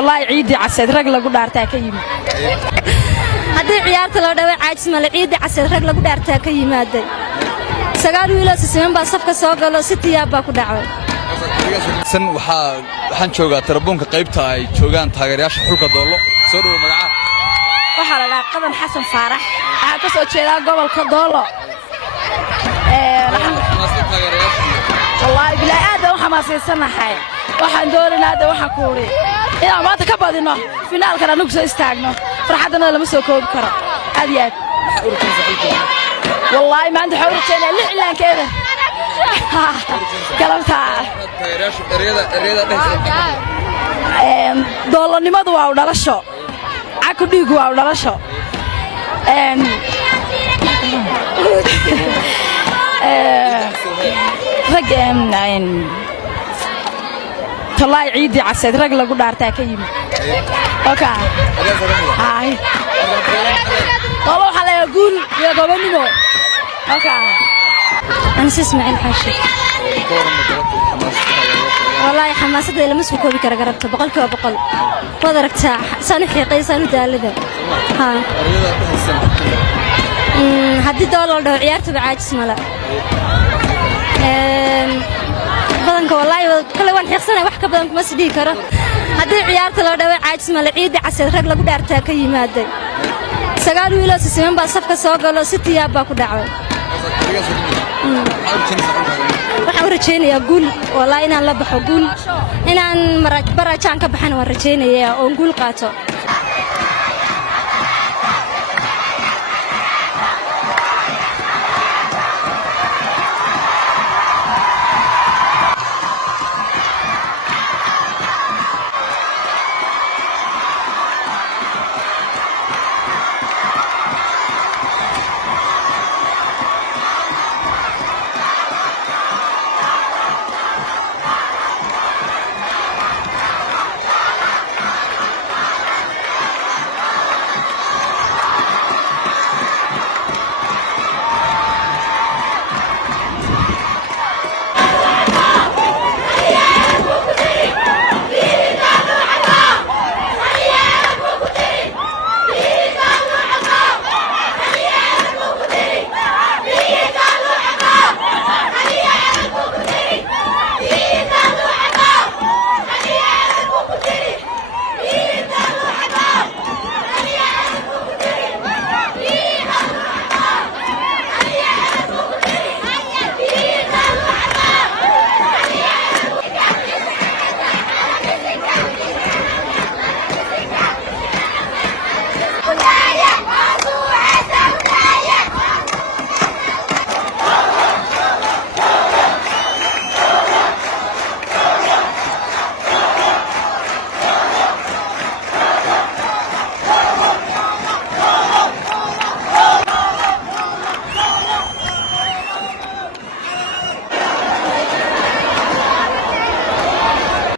طلع عيدي عسد رجل لقول دارتها كيم هذه عيارة لو دوا عاجز مال عيدي عسد رجل لقول دارتها كيم هذا سجال ويلا سسمن بصفك سوق لو ستي أبا كدعوة san waxaan joogaa tarabuunka qaybta ay joogaan taageerayaasha xulka doolo soo dhaw magaca waxa la qaban xasan faarax waxa ka soo jeeda gobolka doolo wallahi bila aad oo xamaasaysannahay waxaan doonaynaa waxaan ku uri inaan maanta ka badino finaalkana nagu soo istaagno farxadana lama soo koobi karo aad yaad wallahi ma anta xawrteena lixlaan keena كلامها دولنimadu waa u dhalasho caqdigu waa u dhalasho rageen طلع عيدي عسد rag lagu dhaartaa ka yimid oka hay waxa la guul iyo gobonimo oka أنا اسمع الحاشي والله حماسة إلى مسك كوبي كرجربت بقول كوا بقول قدرت سنحي قيس أنا دالذا ها هدي دولار ده عيارته بعاجز ملا بدنك والله كل واحد يخسر وحكي بدنك مسدي كره هدي عيارته لو ده عاجز ملا عيد عسل رجل أقول دارتها كي مادة سجال ويلا سسمن بصفك سوق لو ستي أبا كدعوة waxaan rajeynayaa guul wallahi inaan la baxo guul inaan barajaan ka baxan waan rajeynayaa oo guul qaato